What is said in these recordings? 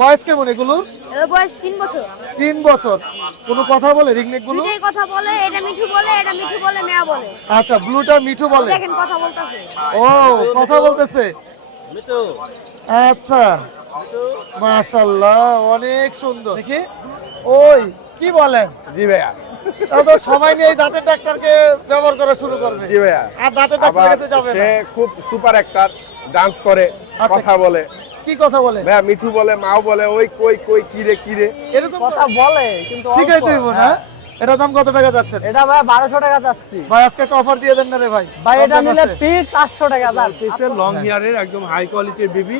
বয়স কেমন এগুলোর? এর বয়স 3 বছর। 3 বছর। কোনো কথা বলে রিংনেক গুলো? দুটোই কথা বলে, এটা মিঠু বলে, এটা মিঠু বলে, মেয়া বলে। আচ্ছা, ব্লুটা মিঠু বলে। দেখেন কথা বলতাছে। ও, কথা বলতেছে। মিঠু। আচ্ছা। মিঠু মাশাআল্লাহ, অনেক সুন্দর। দেখি ওই কি বলেন? জি ভাইয়া। তাহলে সবাই নিয়ে এই দাঁতের ডাক্তারকে ব্যবহার করা শুরু করবে। জি ভাইয়া। আর দাঁতের ডাক্তারের কাছে যাবে না। সে খুব সুপার অ্যাক্টর, ডান্স করে, কথা বলে। কি কথা বলে? ভাইয়া মিঠু বলে, মাও বলে, ওই কই কই কিরে কিরে এরকম কথা বলে কিন্তু শিখাই দিব না। এটা দাম কত টাকা যাচ্ছে? এটা ভাই 1200 টাকা যাচ্ছি ভাই আজকে একটা অফার দিয়ে দেন না রে ভাই। ভাই এটা নিলে ফিক্স 800 টাকা দাম। পিসের লং হেয়ারের একদম হাই কোয়ালিটির বেবি,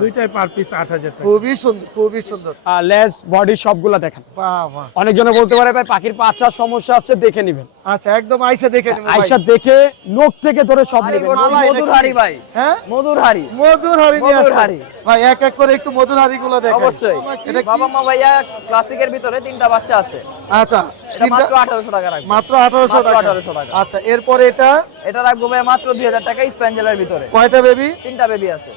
দুইটাই পার পিস 8000 টাকা। খুবই সুন্দর, খুবই সুন্দর। লেস বডি সবগুলা দেখেন। বাহ বাহ। অনেকজনে বলতে পারে ভাই পাখির পাছার সমস্যা আছে, দেখে নেবেন। আচ্ছা, একদম আইসা দেখে নেবেন ভাই। আয়শা দেখে নখ থেকে ধরে সব নেবেন। মধুর হাড়ি ভাই, হ্যাঁ মধুর হাড়ি। মধুর হাড়ি নিয়ে মধুর আসছেন। হাড়ি। ভাই এক এক করে একটু মধুর হাড়িগুলো দেখেন। অবশ্যই। এটা বাবা মা ভাইয়া ক্লাসিকের ভিতরে 3টা বাচ্চা আছে। আচ্ছা, এটা মাত্র 1800 টাকা রাখবো। মাত্র 1800 টাকা। 1800 টাকা। আচ্ছা, এরপরে এটা এটা রাখবো ভাই মাত্র 2000 টাকা স্প্যাঞ্জেলের ভিতরে। কয়টা বেবি? 3টা বেবি আছে।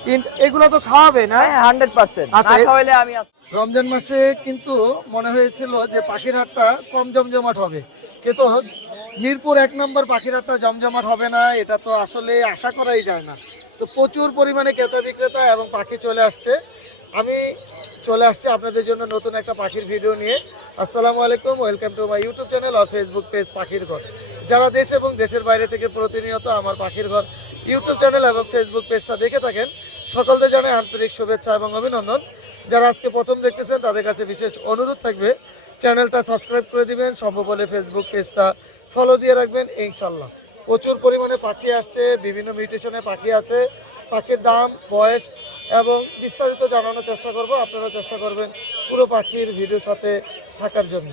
এগুলো তো খাওয়াবে না? হ্যাঁ 100%। আচ্ছা, না খাওয়াইলে আমি রমজান মাসে কিন্তু মনে হয়েছিল যে পাখির হাটটা কম জমজমাট হবে, কিন্তু মিরপুর 1 নম্বর পাখির হাটটা জমজমাট হবে না, এটা তো আসলে আশা করাই যায় না। তো প্রচুর পরিমাণে ক্রেতা বিক্রেতা এবং পাখি চলে আসছে। আমি চলে আসছি আপনাদের জন্য নতুন একটা পাখির ভিডিও নিয়ে। আসসালামু আলাইকুম, welcome to my YouTube channel আর ফেসবুক পেজ পাখির ঘর। যারা দেশ এবং দেশের বাইরে থেকে প্রতিনিয়ত আমার পাখির ঘর ইউটিউব চ্যানেল এবং ফেসবুক পেজটা দেখে থাকেন, সকলকে জানাই আন্তরিক শুভেচ্ছা এবং অভিনন্দন। যারা আজকে প্রথম দেখতেছেন তাদের কাছে বিশেষ অনুরোধ থাকবে, চ্যানেলটা সাবস্ক্রাইব করে দিবেন, সম্ভব হলে ফেসবুক পেজটা ফলো দিয়ে রাখবেন। ইনশাল্লাহ প্রচুর পরিমাণে পাখি আসছে, বিভিন্ন মিউটেশনে পাখি আছে। পাখির দাম, বয়স এবং বিস্তারিত জানানোর চেষ্টা করব। আপনারা চেষ্টা করবেন পুরো পাখির ভিডিওর সাথে থাকার জন্য।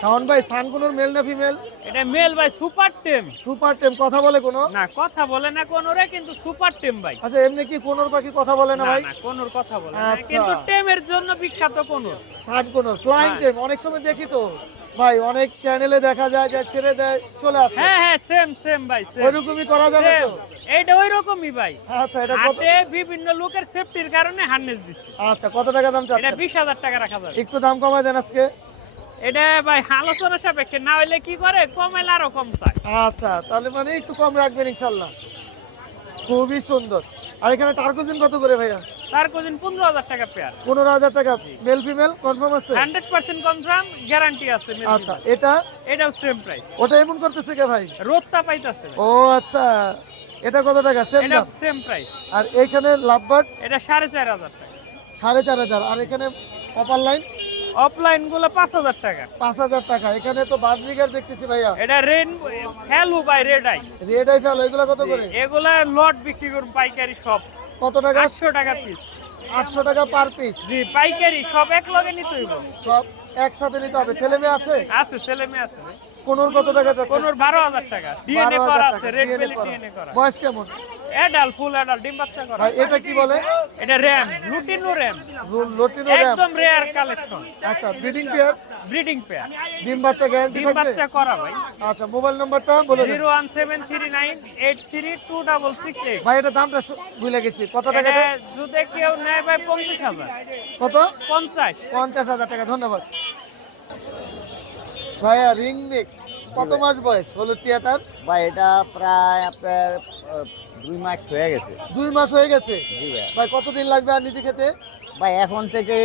শাওন ভাই, সানকুনোর মেল না ফিমেল? এটা মেল ভাই, সুপার টেম। সুপার টেম। কথা বলে কোনো? না, কথা বলে না কোনোরে, কিন্তু সুপার টেম ভাই। আচ্ছা, এমনি কি কোনোর পাখি কথা বলে না না ভাই? না, কোনোর কথা বলে না, আচ্ছা। কিন্তু টেমের জন্য বিখ্যাত কোনোর। সানকুনোর ফ্লাইং টেম অনেক সময় দেখি তো ভাই, অনেক চ্যানেলে দেখা যায় যে ছেড়ে দেয় চলে আসে। হ্যাঁ হ্যাঁ, সেম সেম ভাই, সেম। ওইরকমই করা যাবে তো? এইটা ওইরকমই ভাই। আচ্ছা, এটা কত? হাতে বিভিন্ন লোকের সেফটির কারণে হার্নেস দিচ্ছে। আচ্ছা, কত টাকা দাম এটা চাচ্ছেন? 20000 টাকা রাখা যাবে। একটু দাম কমায় দেন আজকে। এটা ভাই আলোচনা সাপেক্ষে, না হইলে কি করে কমাইলে আরো কম চায়। আচ্ছা, তাহলে মানে একটু কম রাখবেন ইনশাল্লাহ। খুবই সুন্দর। আর এখানে টার্কোজিন কত করে ভাইয়া? তার কোদিন 15000 টাকা পেয়ার। 15000 টাকা। মেল ফিমেল কনফার্ম আছে? 100% কনফার্ম, গ্যারান্টি আছে। আচ্ছা, এটা এটাও সেম প্রাইস। ওটা এমন করতেছে কে ভাই? রোদটা পাইতাছে। ও আচ্ছা, এটা কত টাকা? সেম এটা দাম? Same price. আর এইখানে লাভবার্ড এটা 4500 টাকা। 4500। আর এখানে কপার লাইন অফলাইন গুলো 5000 টাকা। 5000 টাকা। এখানে তো বাজরিগার দেখতেছি ভাইয়া। এটা রেন ফেলু বাই red eye. Red eye fallow, এগুলো কত করে? এগুলা লট বিক্রি করুন পাইকারি সব। কত টাকা? 800 টাকা পিস। 800 টাকা পার পিস। জি, পাইকারি সব এক লগে নিতে হইব। সব একসাথে নিতে হবে। ছেলে মেয়ে আছে? আছে, ছেলে মেয়ে আছে। কোনোর কত টাকা যাচ্ছে? কোনোর 12000 টাকা। ডিএনএ 12,000 করা টাকা, আছে, রেড DNA বেলি করা। ডিএনএ করা। বয়স কেমন? অ্যাডাল্ট, ফুল অ্যাডাল্ট, ডিম বাচ্চা করা। ভাই এটা কি বলে? এটা র‍্যাম, লুটিনো র‍্যাম। লটিনো র‍্যাম। একদম রেয়ার কালেকশন। আচ্ছা, ব্রিডিং পেয়ার? Breeding pair. ডিম বাচ্চা গ্যারান্টি ডিম থাকবে? বাচ্চা করা ভাই। আচ্ছা, মোবাইল নাম্বারটা বলে দেন। 01739832668। ভাই এটা দামটা ভুলে গেছি, কত টাকা? এটা যদি কেউ নেয় ভাই 50000। কত? 50। 50000 টাকা। ধন্যবাদ ভাইয়া। রিং নেক কত মাস বয়স হলুদ টিয়াটার? ভাই এটা প্রায় আপনার 2 মাস হয়ে গেছে। 2 মাস হয়ে গেছে। জি ভাই। ভাই কতদিন লাগবে আর নিজে খেতে? ভাই এখন থেকে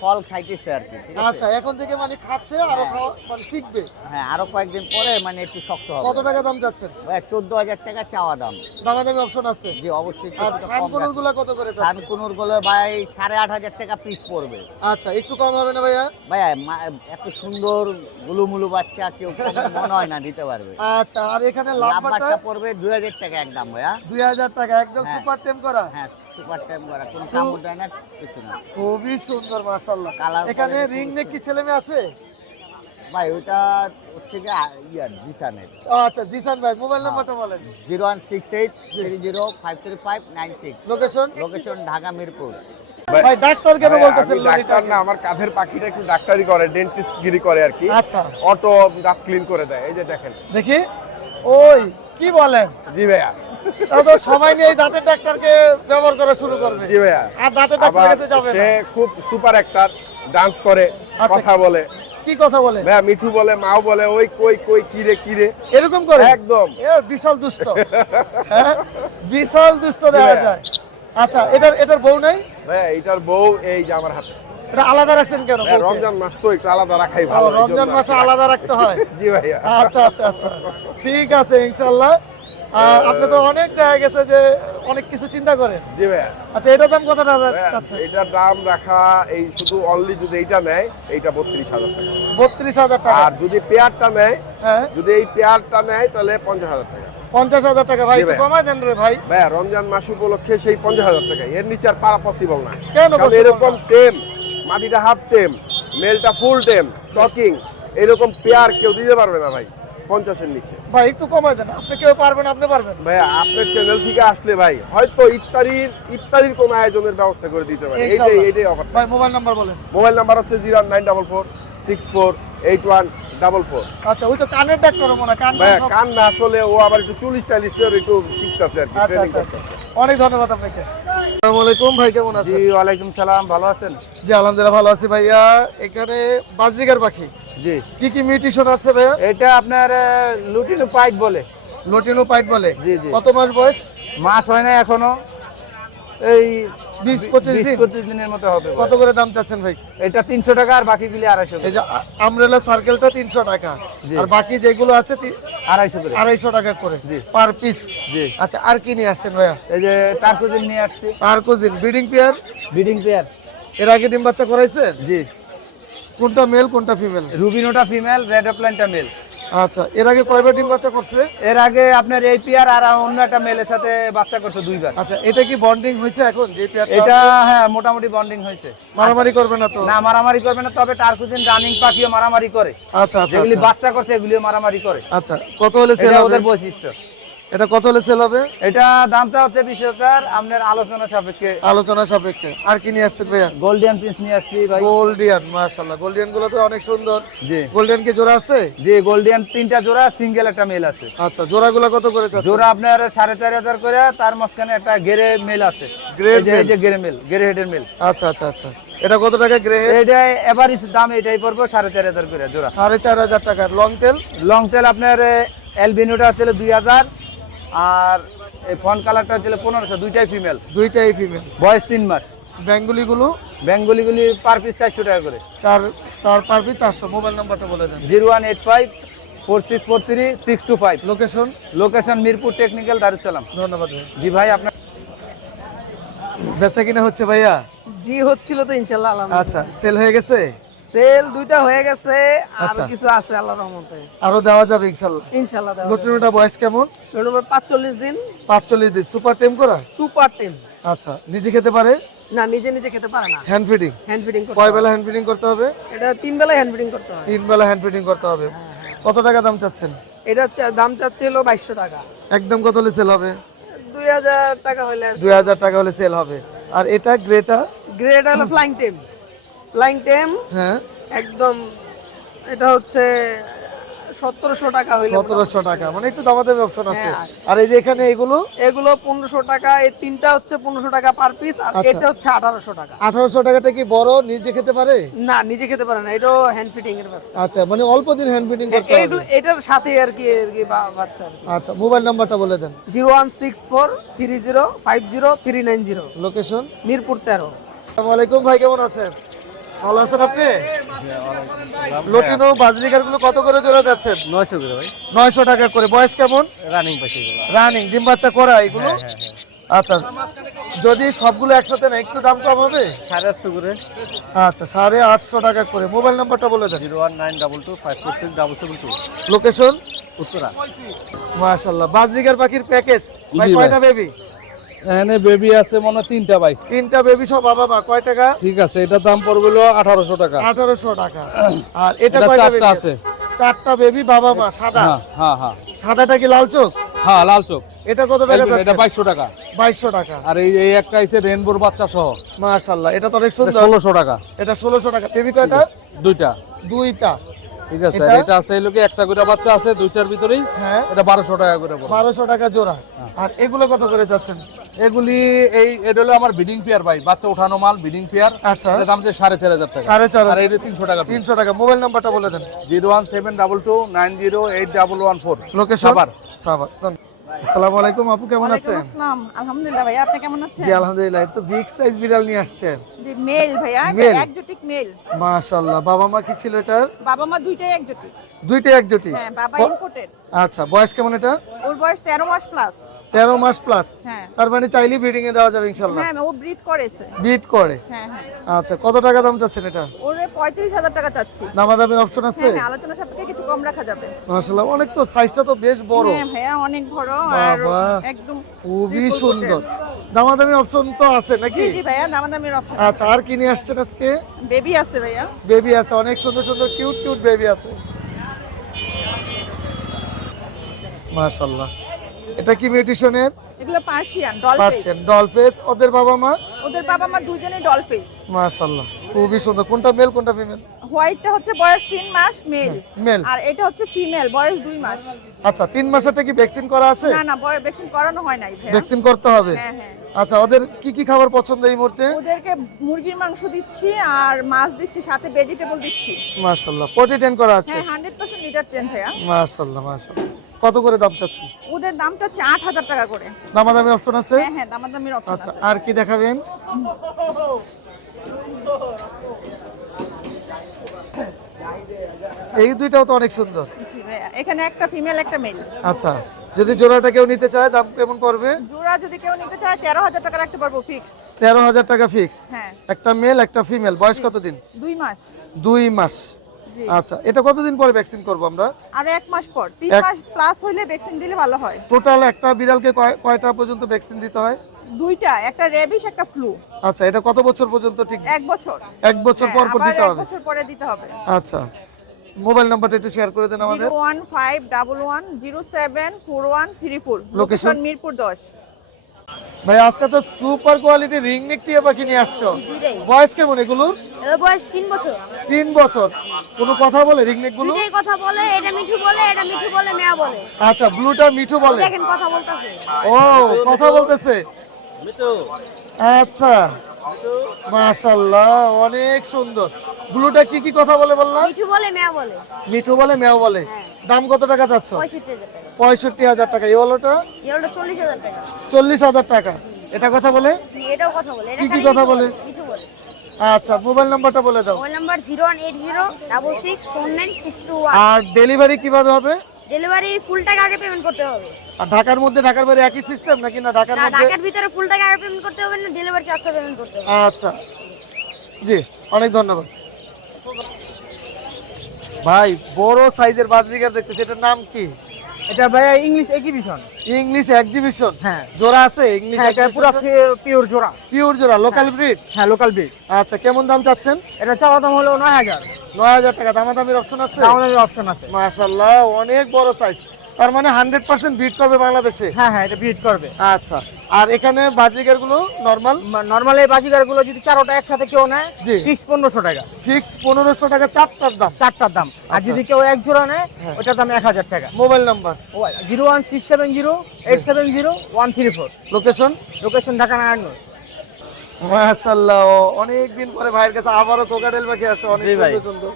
ফল খাইতেছে আর কি, ঠিক আছে? আচ্ছা, এখন থেকে মানে খাচ্ছে, আরো খাওয়া মানে শিখবে। হ্যাঁ আরো কয়েকদিন পরে মানে একটু শক্ত হবে। কত টাকা দাম চাচ্ছেন? ভাই 14000 টাকা চাওয়া দাম। দামাদামি অপশন আছে? জি অবশ্যই। আর সানকুনুর গুলা কত করে চাচ্ছেন? সানকুনুর গুলো ভাই 8500 টাকা পিস পড়বে। আচ্ছা, একটু কম হবে না ভাইয়া? ভাইয়া এত সুন্দর গুলুমুলু বাচ্চা কেউ কমে মনে হয় না দিতে পারবে। আচ্ছা, আর এখানে লাভবারটা লাভবারটা পড়বে 2000 টাকা একদম ভাইয়া। 2000 টাকা। একদম হ্যাঁ। সুপার টেম করা। হ্যাঁ সুপার টাইম করা, কোনো কামড় দেয় না, কিছু না। খুবই সুন্দর মাশাআল্লাহ। কালার এখানে কোয়ালিটি রিং খুবই নেক কি ছেলে মেয়ে আছে? ভাই ওইটা হচ্ছে কি জিসানের। আচ্ছা, জিসান ভাই মোবাইল নাম্বারটা বলেন। 01683053596। লোকেশন? লোকেশন ঢাকা মিরপুর। ভাই ডাক্তার কেন ভাই, বলতেছেন? আমি ডাক্তার না, আমার কাঁধের পাখিটা একটু ডাক্তারি করে, ডেন্টিস্ট গিরি করে আর কি। আচ্ছা, অটো দাঁত ক্লিন করে দেয়, এই যে দেখেন। দেখি। ওই কি বলেন? জি ভাইয়া। তাহলে তো সবাই নিয়ে এই দাঁতের ডাক্তারকে ব্যবহার করা শুরু করবে। জি ভাইয়া। আর দাঁতের ডাক্তারের আবার কাছে যাবে সে না। খুব সুপার অ্যাক্টর, ডান্স করে, আচ্ছা। কথা বলে। কি কথা বলে? ভাইয়া মিঠু বলে, মাও বলে, ওই কই কই কিরে কিরে, এরকম করে? একদম। এ বিশাল দুষ্ট। হ্যাঁ, বিশাল দুষ্ট দেখা ভাইয়া। যায়। আচ্ছা, এটার বউ নাই? ভাইয়া এটার বউ এই যে আমার হাতে। এটা আলাদা রাখছেন কেন? ভাইয়া, বউকে? রমজান মাস তো একটু আলাদা রাখাই ও, ভালো। রমজান মাসে আলাদা রাখতে হয়। জি ভাইয়া। আচ্ছা আচ্ছা আচ্ছা, ঠিক আছে ইনশাল্লাহ। আপনি তো অনেক দেখা গেছে যে অনেক কিছু চিন্তা করেন। জি ভাইয়া। আচ্ছা, এটার দাম কত টাকা ভাইয়া, চাচ্ছেন? এটার দাম রাখা এই শুধু অনলি যদি এইটা নেয় এইটা 32,000 টাকা। 32,000 টাকা। আর যদি পেয়ারটা নেয়, হ্যাঁ, যদি এই পেয়ারটা নেয় তাহলে 50,000 টাকা। 50,000 টাকা। ভাই জি একটু ভাই। কমায় দেন রে ভাই। ভাইয়া রমজান মাস উপলক্ষে সেই 50,000 টাকা, এর নিচে আর পারা পসিবল না। কেন কারণ possible এরকম না? টেম, মাদিটা হাফ টেম, মেলটা ফুল টেম, টকিং, এরকম পেয়ার কেউ দিতে পারবে না ভাই 50-এর নিচে। ভাই একটু কমায় দেন। আপনি কেউ পারবেন, আপনি পারবেন। ভাইয়া আপনার চ্যানেল থেকে আসলে ভাই হয়তো ইফতারির কোন আয়োজনের ব্যবস্থা করে দিতে পারে। ইনশাআল্লাহ। এইটাই অফার। ভাই মোবাইল নাম্বার বলেন। মোবাইল নাম্বার হচ্ছে 09446481144। আচ্ছা, ওই তো কানের ডাক্তার মনে হয়, কান ভাইয়া সব- কান না আসলে ও আবার একটু চুল স্টাইলিশ একটু শিখতেছে আর কি, আচ্ছা ট্রেনিং আচ্ছা করছে। আচ্ছা। অনেক ধন্যবাদ আপনাকে। আসসালামু আলাইকুম ভাই, কেমন আছেন? ওয়ালাইকুম সালাম, ভালো আছেন? জি আলহামদুলিল্লাহ ভালো আছি ভাইয়া। এখানে বাজরিকার পাখি জি, কি কি মিউটেশন আছে ভাইয়া? এটা আপনার লুটিনো পাইট বলে। লটিনো পাইট বলে। জি, জি। কত মাস বয়স? মাছ হয় না এখনো, এই 20-25 দিন। 20-25 দিনের মতো হবে। কত করে দাম চাচ্ছেন ভাই? এটা 300 টাকা আর বাকিগুলি 250 এই যে আমরেলা সার্কেলটা 300 টাকা, জি। আর বাকি যেগুলো আছে 250 করে। 250 টাকা করে জি। Per piece. জি, আচ্ছা, আর কি নিয়ে আসছেন ভাইয়া? এই যে টার্কুজিন নিয়ে আসছি, আর কোজিন ব্রিডিং পেয়ার। Breeding pair. এর আগে ডিম বাচ্চা করাইছেন? জি, কোনটা মেল কোনটা ফিমেল? রুবিনোটা ফিমেল, রেড অফলাইনটা মেল। আচ্ছা, এর আগে কয়বার ডিম বাচ্চা করছে? এর আগে আপনার এই পেয়ার আর অন্য একটা মেলের সাথে বাচ্চা করছে 2 বার। আচ্ছা, এটা কি বন্ডিং হয়েছে এখন যে পেয়ারটা? এটা হ্যাঁ মোটামুটি বন্ডিং হয়েছে। মারামারি করবে না তো? না, মারামারি করবে না, তবে টার্কুজিন রানিং পাখিও মারামারি করে। আচ্ছা আচ্ছা যেগুলি আচ্ছা। বাচ্চা করছে এগুলিও মারামারি করে। আচ্ছা, কত হলে সেল এটা হবে? ওদের বৈশিষ্ট্য। এটা কত হলে সেল হবে? এটা দামটা হচ্ছে 20,000, আপনার আলোচনা সাপেক্ষে। আলোচনা সাপেক্ষে। আর কি নিয়ে আসছেন ভাইয়া? গোল্ডিয়ান পিস নিয়ে আসছি ভাই। গোল্ডিয়ান, মাশাআল্লাহ, গোল্ডিয়ান গুলো তো অনেক সুন্দর। জি, গোল্ডিয়ান কি জোড়া আছে? জি, গোল্ডিয়ান 3টা জোড়া, সিঙ্গেল একটা মেল আছে। আচ্ছা, জোড়াগুলো কত করে চাচ্ছেন? জোড়া আপনার 4,500 করে, তার মাঝখানে একটা গেরে মেল আছে। গ্রে এই যে- এই মেল। যে গেরে মেল, গেরে হেডের মেল। আচ্ছা আচ্ছা আচ্ছা। এটা কত টাকা গ্রে হেড? এটা এভারেজ দাম এটাই পড়বে 4,500 করে জোড়া। 4,500 টাকা। Long tail? লং টেল আপনার অ্যালবিনোটা হচ্ছে 2,000, আর এই ফন কালারটা হচ্ছে 1,500, দুইটাই ফিমেল, দুইটাই ফিমেল। বয়স 3 মাস। বেঙ্গলি গুলো বেঙ্গলিগুলি পার পিস 400 টাকা করে। 4 পার পিস 400। মোবাইল নাম্বারটা বলে দেন। 0185-4643-625। Location? Location Mirpur technical, Darussalam. ধন্যবাদ ভাই। জি ভাই, আপনার বেচা কিনা হচ্ছে ভাইয়া? জি হচ্ছিল তো ইনশাআল্লাহ। আচ্ছা, সেল হয়ে গেছে? সেল 2টা হয়ে গেছে, আর আচ্ছা। কিছু আছে আল্লাহর রহমতে। আরো দেওয়া যাবে ইনশাআল্লাহ। ইনশাআল্লাহ দেওয়া যাবে। লটিনোটা বয়স কেমন? ধন্যবাদ। 45 দিন, 45 দিন। সুপার টেম করা? সুপার টেম। আচ্ছা, নিজে খেতে পারে? না, নিজে নিজে খেতে পারে না, হ্যান্ড ফিডিং? হ্যান্ড ফিডিং করতে কয় হয়। বেলা হ্যান্ড ফিডিং করতে হবে? এটা 3 বেলায় হ্যান্ড ফিডিং করতে হয়। 3 বেলা হ্যান্ড ফিডিং করতে হবে। কত টাকা দাম চাচ্ছেন? এটা দাম চাচ্ছিল 2,200 টাকা। একদম কত হলে সেল হবে? 2,000 টাকা হইলে। 2,000 টাকা হলে সেল হবে। আর এটা গ্রেটা? গ্রেড হলো ফ্লাইং টেম। ফ্লাইং টেম হ্যাঁ, একদম, এটা হচ্ছে 1,700 টাকা হইলে। 1,700 টাকা, মানে একটু দামাদামি অপশন আছে। হ্যাঁ। আর এই যে এখানে এগুলো এগুলো 1,500 টাকা, এই 3টা হচ্ছে 1,500 টাকা পার পিস, আর আচ্ছা। এটা হচ্ছে 1,800 টাকা। 1,800 টাকাটা কি বড় নিজে খেতে পারে? না, নিজে খেতে পারে না, এটাও হ্যান্ড ফিডিং এর বাচ্চা। আচ্ছা, মানে অল্প দিন হ্যান্ড ফিডিং করতে হবে। এটার সাথে আর কি বাচ্চা আর কি। আচ্ছা, মোবাইল নাম্বারটা বলে দেন। 016430503990, লোকেশন? মিরপুর 13। আসসালামু আলাইকুম ভাই, কেমন আছেন? ভালো আছেন আপনি? লটিনো বাজরিকার গুলো কত করে জোড়া যাচ্ছেন? 900 করে ভাই। 900 টাকা করে। বয়স কেমন? রানিং পাখিগুলো। রানিং ডিম বাচ্চা করা এগুলো? আচ্ছা, যদি সবগুলো একসাথে না একটু দাম কম হবে? 850 করে। আচ্ছা, 850 টাকা করে। মোবাইল নাম্বারটা বলে দেন। 01922546772। লোকেশন? উত্তরা। মাশাআল্লাহ, বাজরিকার পাখির প্যাকেজ ভাই। জি ভাই। কয়টা বেবি? এখানে বেবি আছে মনে হয় 3টা ভাই। 3টা বেবি সব বাবা মা। কয় টাকা? ঠিক আছে, এটার দাম পড়বে হলো 1800 টাকা। 1800 টাকা। আর এটা এটা কয়টা 4টা বেবি আছে। 4টা বেবি বাবা মা। সাদা? হ্যাঁ হ্যাঁ হ্যাঁ সাদাটা কি লাল চোখ? হ্যাঁ, লাল চোখ। এটা কত টাকা এটা যাচ্ছে? 2200 টাকা। 2200 টাকা। আর এই একটা আছে রেইনবোর বাচ্চা সহ, মাশাআল্লাহ, এটা তো অনেক এটা সুন্দর। 1600 টাকা। এটা 1600 টাকা। বেবি কয়টা? 2টা। 2টা। ঠিক আছে, এটা? আর এটা আছে লোকে একটা করে বাচ্চা আছে দুইটার ভিতরেই, হ্যাঁ এটা 1200 টাকা করে পড়বে। 1200 টাকা জোড়া। আর এগুলো কত করে যাচ্ছেন? এগুলি এটা হলো আমার বিডিং পেয়ার ভাই, বাচ্চা ওঠানো মাল বিডিং পেয়ার। আচ্ছা। এটা দাম যে 4500 টাকা। 4500 আর এটা 300 টাকা। 300 টাকা। মোবাইল নাম্বারটা বলে দেন। 01722908114। লোকেশন সাভার। সাভার। আসসালামু আলাইকুম আপু, কেমন আছেন? আসসালাম, আলহামদুলিল্লাহ ভাইয়া, আপনি কেমন আছেন? জি আলহামদুলিল্লাহ। তো বিগ সাইজ বিড়াল নিয়ে আসছেন। জি মেল ভাইয়া, Male? Exotic male. মাশাআল্লাহ। বাবা মা কি ছিল এটার? বাবা মা দুইটাই একজোটিক। দুইটাই একজোটি। হ্যাঁ, বাবা ব- ইম্পোর্টেড। আচ্ছা, বয়স কেমন এটা? ওর বয়স 13 মাস প্লাস। 13 মাস প্লাস। হ্যাঁ তার মানে চাইলে ব্রিডিং এ দেওয়া যাবে ইনশাআল্লাহ। হ্যাঁ, ও ব্রিড করেছে। বিট করে। হ্যাঁ হ্যাঁ, আচ্ছা, কত টাকা দাম চাচ্ছেন এটা? ওরে 35,000 টাকা চাচ্ছি। দামাদামির অপশন আছে? হ্যাঁ হ্যাঁ, আলোচনা সাপেক্ষে কিছু কম রাখা যাবে। মাশাআল্লাহ, অনেক তো সাইজটা তো বেশ বড়। হ্যাঁ ভাইয়া, অনেক বড় আর বাবা। একদম খুবই triple সুন্দর। coated। দামাদামি অপশন তো আছে নাকি? জি জি ভাইয়া, দামাদামির অপশন। আচ্ছা, আর কি নিয়ে আসছেন আজকে? বেবি আছে ভাইয়া। বেবি আছে, অনেক সুন্দর সুন্দর কিউট কিউট বেবি আছে। মাশাআল্লাহ। এটা কি মিউটেশনের? এগুলো Persian doll face. Persian doll face. ওদের বাবা মা? ওদের বাবা মা দুজনেই ডল ফেস। মাশাআল্লাহ, খুবই সুন্দর। কোনটা মেল কোনটা ফিমেল? হোয়াইটটা হচ্ছে বয়স 3 মাস মেল, মেল। আর এটা হচ্ছে ফিমেল বয়স 2 মাস। আচ্ছা, 3 মাসেরটা কি ভ্যাকসিন করা আছে? না না, বয়স ভ্যাকসিন করানো হয় নাই ভাইয়া। ভ্যাকসিন করতে হবে। হ্যাঁ হ্যাঁ, আচ্ছা, ওদের কি কি খাবার পছন্দ এই মুহূর্তে? ওদেরকে মুরগির মাংস দিচ্ছি আর মাছ দিচ্ছি, সাথে ভেজিটেবল দিচ্ছি। মাশাআল্লাহ, পটি টেন করা আছে। হ্যাঁ 100% লিটার ট্রেন ভাইয়া। মাশাআল্লাহ মাশাআল্লাহ। কত করে দাম চাচ্ছেন? ওদের দাম চাচ্ছে 8,000 টাকা করে। দামাদামি অপশন আছে? হ্যাঁ হ্যাঁ, দামাদামির অপশন আচ্ছা, আছে। আর কি দেখাবেন? এই দুইটাও তো অনেক সুন্দর। জি ভাইয়া, এখানে একটা ফিমেল একটা মেল। আচ্ছা, যদি জোড়াটা কেউ নিতে চায় দাম কেমন পড়বে? জোড়া যদি কেউ নিতে চায় 13,000 টাকা রাখতে পারবো ফিক্সড। 13,000 টাকা ফিক্সড। হ্যাঁ, একটা মেল একটা ফিমেল। বয়স কতদিন? 2 মাস। 2 মাস। জি, আচ্ছা, এটা কতদিন পরে ভ্যাকসিন করব আমরা? আর 1 মাস পর 3 এক- মাস প্লাস হইলে ভ্যাকসিন দিলে ভালো হয়। টোটাল একটা বিড়ালকে কয়টা পর্যন্ত ভ্যাকসিন দিতে হয়? দুইটা, একটা রেবিশ একটা ফ্লু। আচ্ছা, এটা কত বছর পর্যন্ত ঠিক? 1 বছর। 1 বছর পর হ্যাঁ, পর আবার দিতে 1 হবে। বছর পরে দিতে হবে। আচ্ছা, মোবাইল নাম্বারটা একটু শেয়ার করে দেন আমাদের। 01511074134। Location? লোকেশন মিরপুর 10। ভাই, আজকে তো সুপার কোয়ালিটি রিং নেক টিয়া পাখি নিয়ে আসছো। বয়স কেমন এগুলোর? এর বয়স 3 বছর। 3 বছর। কোনো কথা বলে রিং নেক গুলো? দুইটাই কথা বলে, এটা মিঠু বলে, এটা মিঠু বলে, মেয়া বলে। আচ্ছা, ব্লুটা মিঠু বলে। দেখেন কথা বলতাছে। ও, কথা বলতেছে। আচ্ছা, মাশাআল্লাহ, অনেক সুন্দর। ব্লুটা কি কি কথা বলে বললাম? মিঠু বলে, মেয়া বলে। মিঠু বলে মেও বলে। দাম কত টাকা চাচ্ছ? 65,000 টাকা। 65,000 টাকা। এই হলোটা এর হলো 40,000 টাকা। 40,000 টাকা। এটা কথা বলে? এটাও কথা বলে। এটা কি কি খালি কথা মিঠু বলে? মিঠু বলে। আচ্ছা, মোবাইল নাম্বারটা বলে দাও। Mobile number 01806649621। আর ডেলিভারি কিভাবে হবে? ডেলিভারি ফুল টাকা আগে পেমেন্ট করতে হবে। আর ঢাকার মধ্যে ঢাকার বাইরে একই সিস্টেম নাকি? না ঢাকার না, মধ্যে? ঢাকার ভিতরে ফুল টাকা আগে পেমেন্ট করতে হবে না, ডেলিভারি চার্জটা পেমেন্ট করতে হবে। আচ্ছা, জি, অনেক ধন্যবাদ ভাই। বড় সাইজের বাজরিগার দেখতেছি, এটার নাম কি? এটা ভাইয়া ইংলিশ এক্সিবিশন। English exhibition. হ্যাঁ। জোড়া আছে ইংলিশ? হ্যাঁ, এটা পুরো পিওর জোড়া। পিওর জোড়া, লোকাল ব্রিড? হ্যাঁ, লোকাল ব্রিড। আচ্ছা, কেমন দাম চাচ্ছেন? এটা চাওয়া দাম হলো 9,000। 9,000 টাকা। দামাদামির অপশন আছে? দামাদামির অপশন আছে। মাশাআল্লাহ, অনেক বড় সাইজ। তার মানে 100% ব্রিড করবে বাংলাদেশে? হ্যাঁ হ্যাঁ, এটা ব্রিড করবে। আচ্ছা, আর এখানে বাজরিগার গুলো নরমাল? নরমাল এই বাজিগার গুলো যদি চারোটা একসাথে কেউ নেয়, জি। ফিক্স 1500 টাকা। ফিক্সড 1500 টাকা চারটার দাম? চারটার দাম। আর আচ্ছা। যদি কেউ এক জোড়া নেয়, হ্যাঁ। ওটার দাম 1,000 টাকা। Mobile number? 01670870134। Location? Location Dhaka Narayanganj. মাশাআল্লাহ, অনেক দিন পরে ভাইয়ের কাছে আবারও কোকাটেল পাখি আসে। অনেক জি ভাই। সুন্দর সুন্দর।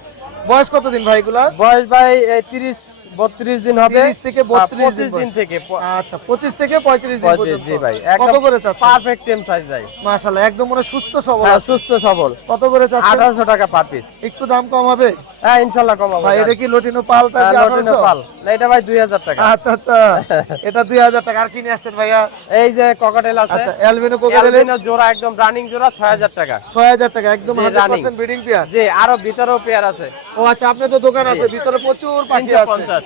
বয়স কতদিন ভাইগুলা? বয়স ভাই 30-32 দিন হবে। 30 থেকে 32 দিন 25 দিন থেকে। আচ্ছা, 25 থেকে 35 দিন পর্যন্ত। জি ভাই, কত একদম করে চাচ্ছেন? পারফেক্ট টেম সাইজ ভাই। মাশাআল্লাহ, একদম মনে হয় সুস্থ সবল হ্যাঁ, আছে। সুস্থ সবল। কত করে চাচ্ছেন? 1800 টাকা পার পিস। একটু দাম কম হবে? হ্যাঁ, ইনশাআল্লাহ কম হবে ভাই, এটা কি লটিনো পাল টাইপ? লটিনো পাল না, এটা ভাই 2000 টাকা। আচ্ছা আচ্ছা, এটা 2000 টাকা। আর কি নিয়ে আসছেন ভাইয়া? এই যে ককাটেল আছে, আচ্ছা, অ্যালবিনো কোকাটেল অ্যালবিনো জোড়া, একদম রানিং জোড়া 6000 টাকা। 6000 টাকা, একদম জি, 100% ব্রিডিং পেয়ার। জি, আরো ভিতরেও পেয়ার আছে। ও আচ্ছা, আপনি তো দোকান আছে, ভিতরে প্রচুর পাখি আছে। 350।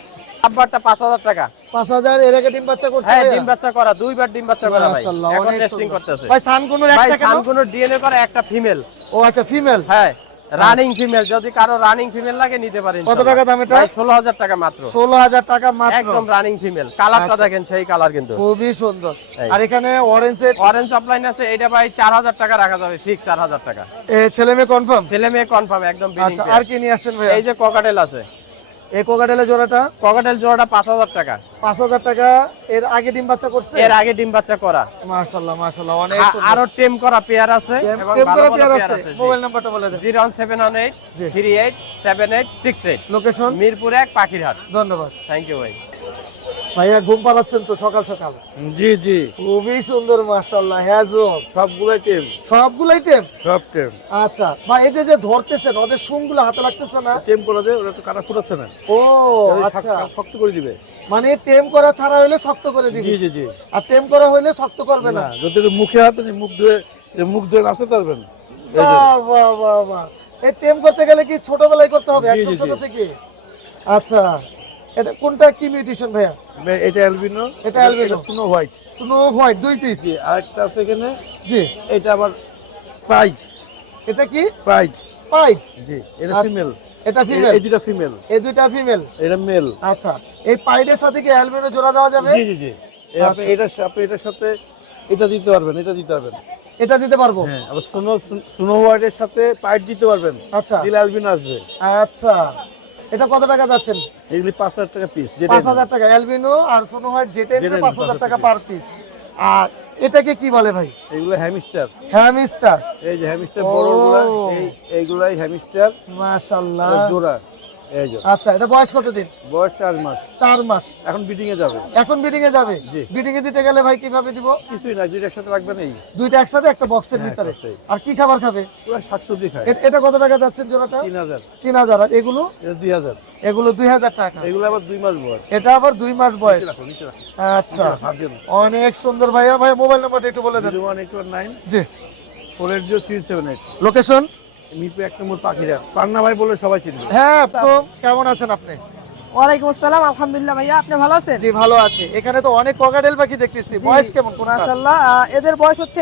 আব্বারটা 5000 টাকা। 5000। এর আগে ডিম বাচ্চা করছে? হ্যাঁ, ভাইয়া? ডিম বাচ্চা করা, দুইবার ডিম বাচ্চা করা ভাই। মাশাআল্লাহ, এখন অনেক টেস্টিং সুন্দর। করতেছে ভাই, সানকুনুর ভাই। একটা কেন? সানগুনো ডিএনএ করা, একটা ফিমেল। ও আচ্ছা, ফিমেল। হ্যাঁ, রানিং ফিমেল। যদি কারো রানিং ফিমেল লাগে নিতে পারেন। কত টাকা দাম এটা? ভাই 16000 টাকা মাত্র। 16000 টাকা মাত্র। একদম রানিং ফিমেল। কালারটা আচ্ছা। দেখেন, সেই কালার কিন্তু খুবই সুন্দর। এই। আর এখানে অরেঞ্জের অরেঞ্জ অফলাইন আছে, এটা ভাই 4000 টাকা রাখা যাবে, ফিক্স 4000 টাকা। ছেলে মেয়ে কনফার্ম? ছেলে মেয়ে কনফার্ম, একদম ব্রিডিং আচ্ছা, আর কি নিয়ে আসছেন ভাইয়া? এই যে ককাটেল আছে, এই কোকাটেলের জোড়াটা ককাটেল জোড়াটা 5000 টাকা। 5000 টাকা। এর আগে ডিম বাচ্চা করছে? এর আগে ডিম বাচ্চা করা। মাশাআল্লাহ মাশাআল্লাহ, অনেক সুন্দর। আরো টেম করা পেয়ার আছে এবং টেম ভালো করা ভালো পেয়ার পেয়ার আছে। আছে। মোবাইল নাম্বারটা বলে দেন। 01718 জি। 387868। লোকেশন? মিরপুর 1 পাখিরহাট। ধন্যবাদ। থ্যাংক ইউ ভাই। ভাইয়া ঘুম পাড়াচ্ছেন তো সকাল সকাল? জি জি, খুবই সুন্দর মাশাআল্লাহ। হ্যাজল সবগুলাই টেম, সবগুলাই টেম? সব টেম। আচ্ছা ভাই, এই যে ধরতেছেন ওদের শুংগুলো হাতে লাগতেছে না? টেম করে দে, ওরা তো কাটা ফুটাচ্ছে না, ও আচ্ছা, শক্ত করে দিবে। মানে টেম করা ছাড়া হইলে শক্ত করে দিবে? জি জি জি। আর টেম করা হইলে শক্ত করবে না? যদি মুখে হাতে মুখ ধুয়ে নাচতে পারবেন। বাহ বাহ বাহ বাহ। এই টেম করতে গেলে কি ছোটবেলায় করতে হবে, জি, একদম জি, ছোট জি। থেকে? আচ্ছা, এটা কোনটা কি মিউটেশন ভাইয়া? এটা অ্যালবিনো, এটা albino. Snow white. Snow white 2 piece? জি, আরেকটা আছে এখানে, জি। এটা আবার প্রাইজ। এটা কি? প্রাইজ। পাইট? জি, এটা আচ্ছা, ফিমেল। এটা ফিমেল? এই দুটো ফিমেল, এই দুইটা ফিমেল? এটা মেল। আচ্ছা, এই পাইটের সাথে কি অ্যালবিনো জোড়া দেওয়া যাবে? জি জি জি। আপনি এটার সাথে এটা দিতে পারবেন, এটা দিতে পারবেন। এটা দিতে পারবো? হ্যাঁ, আবার স্নো হোয়াইটের সাথে পাইট দিতে পারবেন। আচ্ছা দিলে অ্যালবিনো আসবে। আচ্ছা, এটা কত টাকা যাচ্ছেন? এগুলি 5000 টাকা পিস। 5000 টাকা অ্যালবিনো আর স্নো হোয়াইট যেটা যেটা 5000 টাকা পার পিস। আর এটাকে কি বলে ভাই? এগুলো হ্যামস্টার। হ্যামস্টার? এই যে হ্যামস্টার বড়গুলা, এইগুলাই হ্যামস্টার মাশাআল্লাহ। জোড়া। এই যে আচ্ছা, এটা বয়স কতদিন? বয়স 4 মাস। 4 মাস। এখন বিডিং এ যাবে। এখন বিডিং এ যাবে? জি। বিডিং এ দিতে গেলে ভাই কিভাবে দিব? কিছুই না, দুইটা একসাথে রাখবেন। এই দুইটা একসাথে একটা বক্সের হ্যাঁ, ভিতরে? একসাথে। আর কি খাবার খাবে? পুরো শাকসবজি খায়। এটা কত টাকা যাচ্ছেন জোড়াটা? 3000। 3000। আর এগুলো? এটা 2000। এগুলো 2000 টাকা। এগুলো আবার 2 মাস বয়স। এটা আবার 2 মাস বয়স? নিচে রাখো, নিচে রাখো। আচ্ছা, হাত দিয়ে অনেক সুন্দর ভাইয়া। ভাই মোবাইল নাম্বারটা একটু বলে দেন। 01819 জি। 480378। লোকেশন? মিরপুর 1 নম্বর পাখিরা। পান্না ভাই বলে সবাই চিনবে। হ্যাঁ, তো কেমন আছেন আপনি? ওয়ালাইকুম আসসালাম, আলহামদুলিল্লাহ ভাইয়া, আপনি ভালো আছেন? জি ভালো আছে। এখানে তো অনেক ককাটেল পাখি দেখতেছি, বয়স কেমন কোনটা? মাশাআল্লাহ, এদের বয়স হচ্ছে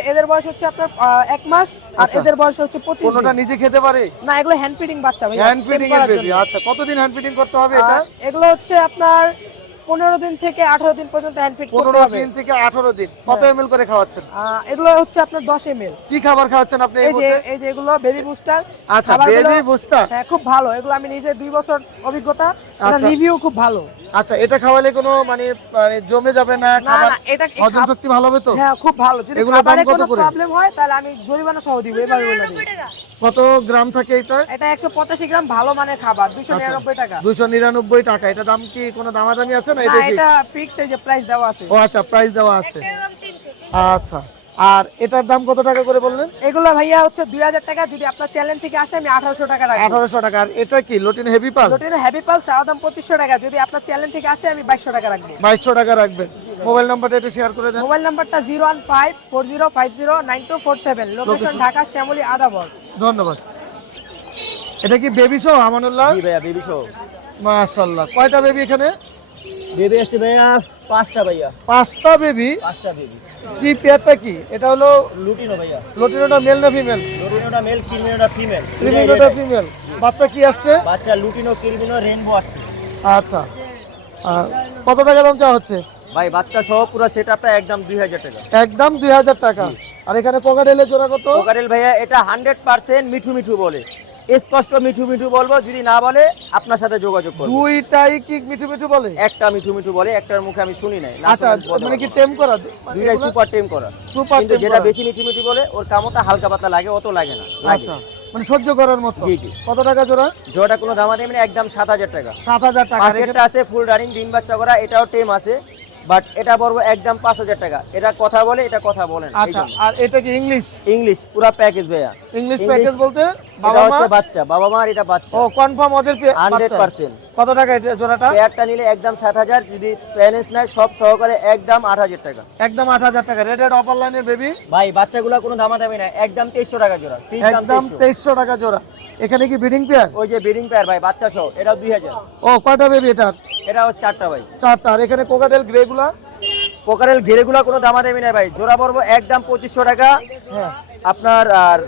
আপনার 1 মাস, আর আচ্ছা। এদের বয়স হচ্ছে 25 কোনটা দিন। নিজে খেতে পারে? না, এগুলো হ্যান্ড ফিডিং বাচ্চা ভাইয়া। হ্যান্ড ফিডিং টেম এর করার বেবি? জন্য। আচ্ছা, কতদিন হ্যান্ড ফিডিং করতে হবে এটা? এগুলো হচ্ছে আপনার 15 দিন থেকে 18 দিন পর্যন্ত হ্যান্ড ফিড করতে 15 হবে। দিন থেকে 18 দিন। কত এমএল করে খাওয়াচ্ছেন? এগুলো হচ্ছে আপনার 10 ml। কি খাবার খাওয়াচ্ছেন আপনি এই এই যে মুহূর্তে? এগুলো বেবি বুস্টার। আচ্ছা, বেবি বুস্টার। হ্যাঁ, খুব ভালো। এগুলো আমি নিজে 2 বছর অভিজ্ঞতা, আচ্ছা। রিভিউ খুব ভালো। আচ্ছা, এটা খাওয়ালে কোনো মানে জমে যাবে না? না খাবার না, এটা হজম শক্তি ভালো হবে তো? হ্যাঁ, খুব ভালো। যদি এগুলোর দাম খাবারে কত কোনো করে? প্রবলেম হয় তাহলে আমি জরিমানা সহ দিব, এভাবে বলে দিই। কত গ্রাম থাকে এটা? এটা 185 গ্রাম ভালো মানের খাবার, 299 টাকা। 299 টাকা। এটা দাম কি কোনো দামাদামি আছে না? না, এটাই এটা ফিক্সড, এই যে প্রাইস দেওয়া আছে। ও আচ্ছা, প্রাইস দেওয়া আছে। আচ্ছা, আর এটার দাম কত টাকা করে বললেন? এগুলো ভাইয়া হচ্ছে 2000 টাকা। যদি আপনার চ্যানেল থেকে আসে আমি 1800 টাকা রাখবো। 1800 টাকা। আর এটা কি লটিন হেভি পাল? লোটিনো হ্যাভি পাল চাওয়া দাম 2500 টাকা। যদি আপনার চ্যানেল থেকে আসে আমি 2200 টাকা রাখবো। 2200 টাকা রাখবেন। মোবাইল নাম্বারটা একটু শেয়ার করে দেন। মোবাইল নাম্বারটা 01540509247। লোকেশন ঢাকা শ্যামলী আদাবর। ধন্যবাদ। এটা কি বেবি শো আমানুল্লাহ? জি ভাইয়া, বেবি শো। মাশাআল্লাহ। কয়টা বেবি এখানে? বেবি আছে ভাইয়া 5টা ভাইয়া, 5টা বেবি। 5টা বেবি। কি পেয়ারটা কি? এটা হলো লুটিনো ভাইয়া। লটিনোটা মেল না ফিমেল? লুটিনোটা মেল, কিরমিনোটা ফিমেল। ক্রিমিনোটা ফিমেল। বাচ্চা কি আসছে? বাচ্চা লুটিনো, কিরমিনো, রেইনবো আসছে। আচ্ছা, কত টাকা দাম চাওয়া হচ্ছে? ভাই বাচ্চা সহ পুরো সেটআপটা একদম 2000 টাকা। একদম 2000 টাকা। আর এখানে কোকাটেলের জোড়া কত? কোকারেল ভাইয়া এটা 100% মিঠু মিঠু বলে, স্পষ্ট মিঠু মিঠু বলবো। যদি না বলে আপনার সাথে যোগাযোগ করব। দুইটাই কি মিঠু মিঠু বলে? একটা মিঠু মিঠু বলে, একটার মুখে আমি শুনি নাই। না আচ্ছা, শুনলে বলতে মানে কি পারবো না। টেম করা? দুইটাই সুপার টেম করা। সুপার কিন্তু টেম যেটা করা। বেশি মিঠু মিঠু বলে ওর কামটা হালকা পাতলা লাগে, অত লাগে না। লাগে। আচ্ছা, মানে সহ্য করার মতো। জি, জি। কত টাকা জোড়া? জোড়াটা কোনো দামা দেবেন, একদম 7000 টাকা। 7000 টাকা। আর পাশেরটা আছে ফুল রানিং ডিম বাচ্চা করা, এটাও টেম আছে, বাট এটা পড়বো একদম 5000 টাকা। এটা কথা বলে, এটা কথা বলে না। আচ্ছা, আর এটা কি ইংলিশ? ইংলিশ পুরো প্যাকেজ ভাইয়া। ইংলিশ প্যাকেজ বলতে এটা বাবা মা? হচ্ছে বাচ্চা, বাবা মা আর এটা বাচ্চা। ও কনফার্ম ওদের 100%। কত টাকা এটা জোড়াটা? পেয়ারটা নিলে একদম 7000, যদি প্যারেন্টস নেয় সব সহকারে একদম 8000 টাকা। একদম 8000 টাকা। রেডেড অপার লাইনের বেবি? ভাই বাচ্চাগুলো কোনো দামাদামি না, একদম 2300 টাকা জোড়া। ফিক্স দাম একদম 2300। 2300 টাকা জোড়া। এখানে কি ব্রিডিং পেয়ার? ওই যে ব্রিডিং পেয়ার ভাই, বাচ্চা সহ, এটাও 2000। ও কয়টা বেবি এটার? এটা হচ্ছে 4টা ভাই। 4টা। আর এখানে কোকাটেল গ্রে গুলা? কোকারেল ঘেরেগুলো কোনো দামাদামি নাই ভাই, জোড়া পড়বো একদম 2500 টাকা। হ্যাঁ। আপনার আর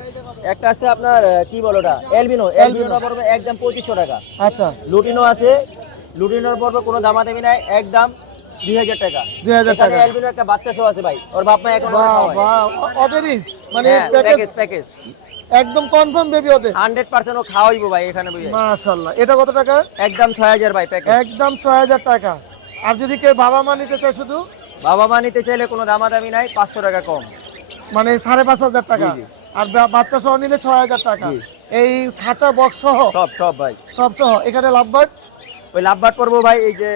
একটা আছে আপনার কি বলো ওটা, এলবিনো। এলবিনোটা পড়বে একদম 2500 টাকা। আচ্ছা, লুটিনো আছে, লুটিনোর পড়বে কোনো দামাদামি নাই, একদম 2000 টাকা। 2000 টাকা। এলবিনো একটা বাচ্চা সহ আছে ভাই, ওর বাপ মা এখন বাহ বাহ, ওদেরই মানে প্যাকেজ প্যাকেজ একদম কনফার্ম বেবি ওদের? 100% ও খাওয়াইবো ভাই এখানে বুঝে। মাশাআল্লাহ। এটা কত টাকা? একদম 6000 ভাই প্যাকেজ। একদম 6000 টাকা। আর যদি কেউ বাবা মা নিতে চায় শুধু? বাবা মা নিতে চাইলে কোনো দামাদামি নাই, 500 টাকা কম। মানে 5500 টাকা। জি, জি। আর বাচ্চা সহ নিলে 6000 টাকা। জি। এই খাঁচা বক্স সহ? সব ভাই। সব সহ। এখানে লাভবার্ড? ওই লাভবার্ড পড়বো ভাই, এই যে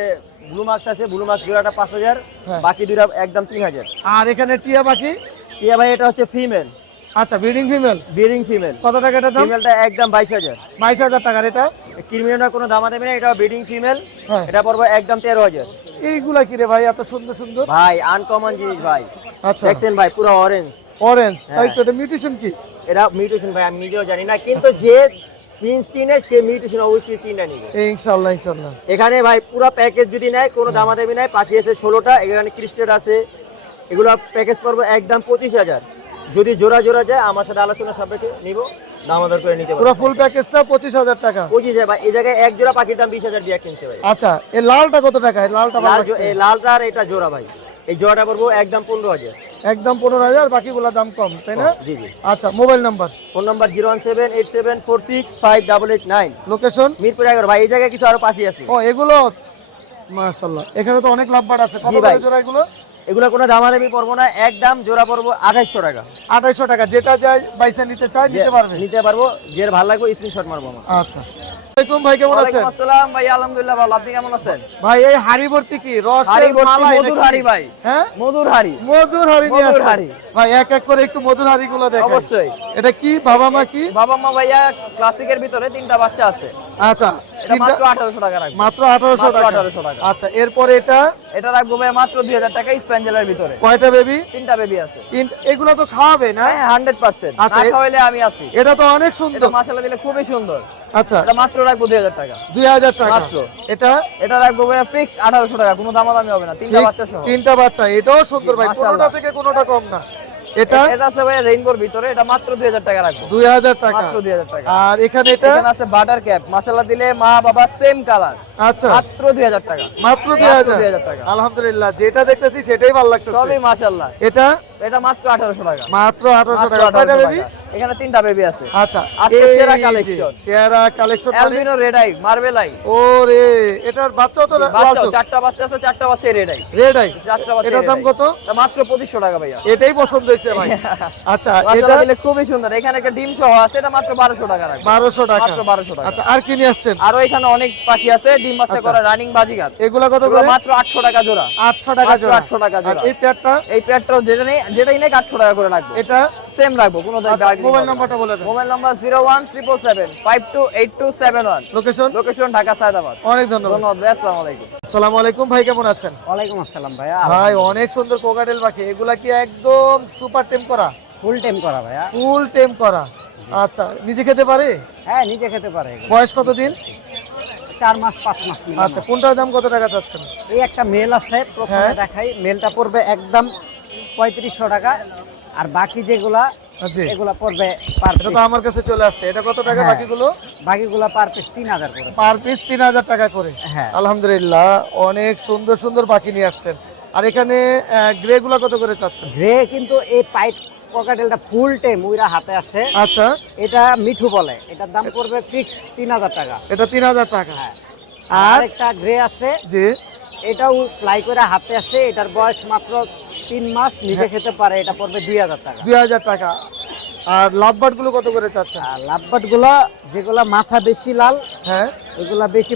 ব্লু মার্কস আছে, ব্লু মার্কস জোড়াটা 5000, হ্যাঁ। বাকি দুইটা একদম 3000। আর এখানে টিয়া পাখি? টিয়া ভাই এটা হচ্ছে ফিমেল, আচ্ছা, ব্রিডিং ফিমেল। Bidding female. কত টাকা এটা দাম? ফিমেলটা একদম 22000। 22000 টাকার। এটা ক্রিমিনাল কোনো দামাদামি নাই, এটা বিডিং ফিমেল। হ্যাঁ। এটা পড়বো একদম 13000। এইগুলা কি রে ভাই, এত সুন্দর সুন্দর? ভাই আনকমন জিনিস ভাই। আচ্ছা, দেখছেন ভাই পুরো অরেঞ্জ। অরেঞ্জ। তাই হ্যাঁ। তো, এটা মিউটেশন কি? এটা মিউটেশন ভাই, আমি নিজেও জানি না, কিন্তু যে জিনিস চিনে সে মিউটেশন অবশ্যই চিনে নিবে। ইনশাআল্লাহ ইনশাআল্লাহ। এখানে ভাই পুরো প্যাকেজ যদি নেয় কোনো দামাদামি নাই, পাখি আছে 16টা, এখানে ক্রিস্টেড আছে, এগুলো প্যাকেজ পড়বো একদম 25000। যদি জোড়া জোড়া যায় আমার সাথে আলোচনা সাপেক্ষে নিব, দামাদার করে নিতে পুরো পারবো। ফুল প্যাকেজটা 25000 টাকা। 25000 ভাই, এই জায়গায় এক জোড়া পাখির দাম 20000 দিয়ে কিনছে ভাই। আচ্ছা, এই লালটা কত টাকা? এই লালটা ভালো লাগছে। এই লালটা আর এটা জোড়া ভাই, এই জোড়াটা পড়বো একদম 15000। একদম 15000, বাকিগুলো দাম কম, তাই না? জি জি। আচ্ছা, mobile number? Phone number 01787465889। Location? Mirpur 11 ভাই। এই জায়গায় কিছু আরো পাখি আছে। ও, এগুলো মাশাআল্লাহ। এখানে তো অনেক লাভবার্ড আছে। কত জি ভাই। করে জোড়া এগুলো? এগুলো কোনো দামাদামি পড়বো না, একদম জোড়া পড়বো 2800 টাকা। 2800 টাকা। যেটা যায় বাইসা নিতে চায় নিতে পারবে। নিতে পারবো, যে ভালো লাগবে স্ক্রিনশট মারবো আমার। আচ্ছা। আসসালামু আলাইকুম ভাই, কেমন আছেন? আসসালাম ভাই, আলহামদুলিল্লাহ ভালো। আপনি কেমন আছেন? ভাই এই হাড়ি ভর্তি কি রসের হাড়ি ভর্তি মালাই মধুর নাকি? হাড়ি ভাই। হ্যাঁ, মধুর হাড়ি। মধুর হাড়ি নিয়ে মধুর আসছেন। হাড়ি। ভাই এক এক করে একটু মধুর হাড়ি গুলো দেখেন। অবশ্যই। এটা কি বাবা মা কি? বাবা মা ভাইয়া ক্লাসিকের ভিতরে 3টা বাচ্চা আছে। আচ্ছা, এটা মাত্র 1800 টাকা রাখবো। মাত্র 1800 টাকা। 1800 টাকা। আচ্ছা, এরপরে এটা এটা রাখবো ভাই মাত্র 2000 টাকা স্প্যাঞ্জেলের ভিতরে। কয়টা বেবি? 3টা বেবি আছে। এগুলো তো খাওয়াবে না? হ্যাঁ 100%। আচ্ছা, না খাওয়াইলে আমি আছি। এটা তো অনেক এটা সুন্দর। মাশাআল্লাহ দিলে খুবই সুন্দর। আচ্ছা, এটা মাত্র রাখবো 2000 টাকা। 2000 টাকা মাত্র। এটা? এটা রাখবো ভাই ফিক্স 1800 টাকা, কোনো দামাদামি হবে না, 3টা বাচ্চা সহ। 3টা বাচ্চা, এটাও সুন্দর ভাই। মাশাআল্লাহ। কোনোটা থেকে কোনোটা কম না। এটা এটা আছে ভাই রেইনবোর ভিতরে, এটা মাত্র 2000 টাকা রাখবো। 2000 টাকা। মাত্র 2000 টাকা। আর এখানে এটা? এখানে আছে বাটার ক্যাপ, মাশাআল্লাহ দিলে মা বাবা সেম কালার। আচ্ছা, মাত্র 2000 টাকা। মাত্র 2000 টাকা। আলহামদুলিল্লাহ, যেটা দেখতেছি সেটাই ভালো লাগতেছে। সবই মাশাআল্লাহ। এটা এটা মাত্র 1800 টাকা। মাত্র 1800 মাত্র টাকা। কয়টা 1800 বেবি? টাকা। এখানে 3টা বেবি আছে। আচ্ছা, আজকে এই সেরা যে কালেকশন। সেরা কালেকশন মানে? Albino red eye, marble eye. ওরে, এটার বাচ্চাও তো লাল বাচ্চা চোখ। 4টা বাচ্চা আছে, 4টা বাচ্চা রেড আই। Red I. 4টা বাচ্চা। এটার দাম কত? এটা মাত্র 2500 টাকা ভাইয়া। এটাই পছন্দ হয়েছে ভাই। আচ্ছা, এটা মাশাআল্লাহ দিলে খুবই সুন্দর। এখানে একটা ডিম সহ আছে, এটা মাত্র 1200 টাকা রাখবো। 1200 টাকা। মাত্র 1200 টাকা। আচ্ছা, আর কি নিয়ে আসছেন? আরো এখানে অনেক পাখি আছে, ডিম বাচ্চা আচ্ছা। করা রানিং বাজিগার। এগুলা কত এগুলো করে? মাত্র 800 টাকা জোড়া। 800 টাকা মাত্র জোড়া। 800 টাকা আর জোড়া। এই পেয়ারটা? এই প্যাডটাও যেটাই নেই 800 টাকা করে রাখবো। এটা? সেম রাখবো, কোনো আচ্ছা, মোবাইল নাম্বারটা বলে দেন। Mobile number 01777528271। Location? Location Dhaka Saydabad. অনেক ধন্যবাদ। ধন্যবাদ ভাই, আসসালামু আলাইকুম। আসসালামু আলাইকুম ভাই, কেমন আছেন? ওয়ালাইকুম আসসালাম ভাইয়া। ভাই অনেক সুন্দর কোকাটেল পাখি। এগুলা কি একদম সুপার টেম করা? ফুল টাইম করা ভাইয়া। ফুল টেম করা। আচ্ছা, নিজে খেতে পারে? হ্যাঁ নিজে খেতে পারে। বয়স কত দিন? 4 মাস 5 মাস। আচ্ছা, কোনটার দাম কত টাকা চাচ্ছেন? এই একটা মেল আছে, প্রথমে হ্যাঁ। দেখাই। মেলটা পড়বে একদম 3500 টাকা, আর বাকি যেগুলা আচ্ছা, এগুলা পড়বে পার এটা তো আমার কাছে চলে আসছে। এটা কত টাকা? হ্যাঁ। বাকিগুলো? বাকিগুলা পার পিস 3000 করে। পার পিস 3000 টাকা করে। হ্যাঁ। আলহামদুলিল্লাহ, অনেক সুন্দর সুন্দর পাখি নিয়ে আসছেন। আর এখানে গ্রে গুলা কত করে চাচ্ছেন? গ্রে কিন্তু এই পাইট ককাটেলটা ফুল টাইম উইরা হাতে আছে। আচ্ছা, এটা মিঠু বলে, এটার দাম পড়বে ফিক্স 3000 টাকা। এটা 3000 টাকা। হ্যাঁ। আর আর একটা গ্রে আছে, জি, এটাও ফ্লাই করে হাতে আছে, এটার বয়স মাত্র 3 মাস, নিজে খেতে পারে, এটা পড়বে 2000 টাকা। 2000 টাকা। আর লাভবার্ড গুলো কত করে চাচ্ছেন? আর লাভবার্ড গুলো যেগুলা মাথা বেশি লাল, হ্যাঁ, এগুলা বেশি,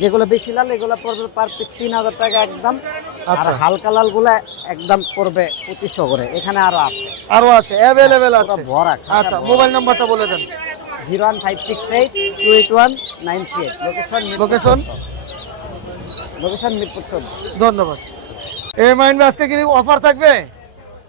যেগুলো বেশি লাল এগুলা পড়বে পার পিস 3000 টাকা একদম। আচ্ছা। আচ্ছা, হালকা লাল গুলা একদম পড়বে 2500 করে। এখানে আরো আছে, আরো আছে, অ্যাভেলেবেল আছে। পুরো ভরা। আচ্ছা, মোবাইল নাম্বারটা বলে দেন। 01568281938। লোকেশন? লোকেশন মিরপুর 14। ধন্যবাদ। এই মাইন্ড আজকে কি অফার থাকবে?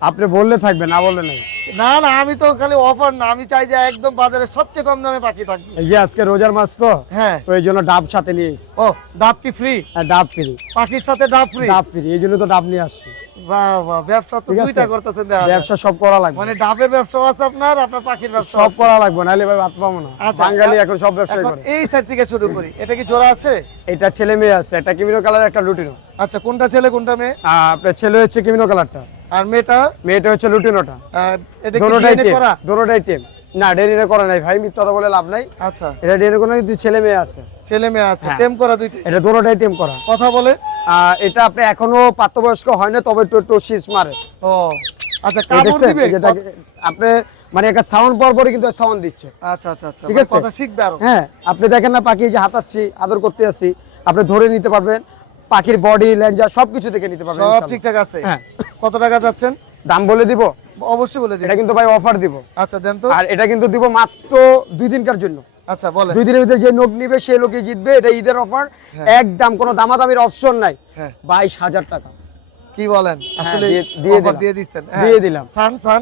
আপনি বললে থাকবে, না বললে নেই। না না, আমি তো খালি অফার না, আমি চাই যে একদম বাজারে সবচেয়ে কম দামে পাখি থাকবে। এই যে আজকে রোজার মাস তো, হ্যাঁ। তো এই জন্য ডাব সাথে নিয়ে এসেছি। ও, ডাব কি ফ্রি? ডাব ফ্রি। পাখির সাথে ডাব ফ্রি? ডাব ফ্রি, এই জন্য তো ডাব নিয়ে আসছি। বাহ বাহ, ব্যবসা তো ঠিক আছে। দুইটা করতেছেন দেখা যায়। ব্যবসা সব করা লাগবে, মানে ডাবের ব্যবসা আছে আপনার, আপনার পাখির ব্যবসা সব আছে। করা লাগবে, নাহলে ভাই ভাত পাবো না। আচ্ছা, বাঙালি এখন সব ব্যবসায় এখন করে। এই সাইড থেকে শুরু করি। এটা কি জোড়া আছে? এটা ছেলে মেয়ে আছে, একটা কিমিনো কালার, একটা লুটিনো। আচ্ছা, কোনটা ছেলে কোনটা মেয়ে? আপনার ছেলে হচ্ছে কিমিনো কালারটা, আর মেয়েটা হচ্ছে লুটিনোটা। এটা কি দোনোটাই DNA টেম, করা? দোনোটাই টেম। না ডেরিনে করা নাই ভাই, মিথ্যা কথা বলে লাভ নাই। আচ্ছা, এটা ডেরিনে করা কিন্তু ছেলে মেয়ে আছে। ছেলে মেয়ে আছে, হ্যাঁ। টেম করা দুইটা। এটা দোনোটাই টেম করা। কথা বলে? এটা আপনি এখনো প্রাপ্তবয়স্ক হয় না, তবে একটু শীষ মারে। ও আচ্ছা, কামড় দিবে? আপনি মানে একটা সাউন্ড পরপরই কিন্তু সাউন্ড দিচ্ছে। আচ্ছা আচ্ছা আচ্ছা, ঠিক মানে আছে? কথা শিখবে আরো। হ্যাঁ, আপনি দেখেন না পাখি যে হাতাচ্ছি, আদর করতে আসছি, আপনি ধরে নিতে পারবেন। পাখির বডি ল্যাঞ্জা সবকিছু দেখে নিতে পারবেন। সব ইনশাআল্লাহ। ঠিকঠাক আছে? হ্যাঁ। কত টাকা যাচ্ছেন? দাম বলে দিব? অবশ্যই বলে দিন। এটা কিন্তু ভাই অফার দিব। আচ্ছা দেন তো। আর এটা কিন্তু দিব মাত্র 2 দিনকার জন্য। আচ্ছা বলে। 2 দিনের ভিতরে যে নোট নিবে সেই লোকই জিতবে। এটা ঈদের অফার, একদম কোনো দামাদামির অপশন নাই। হ্যাঁ। 22,000 টাকা। কি বলেন? আসলে দিয়ে অফার দিলাম। দিয়ে দিচ্ছেন? দিয়ে দিলাম। সান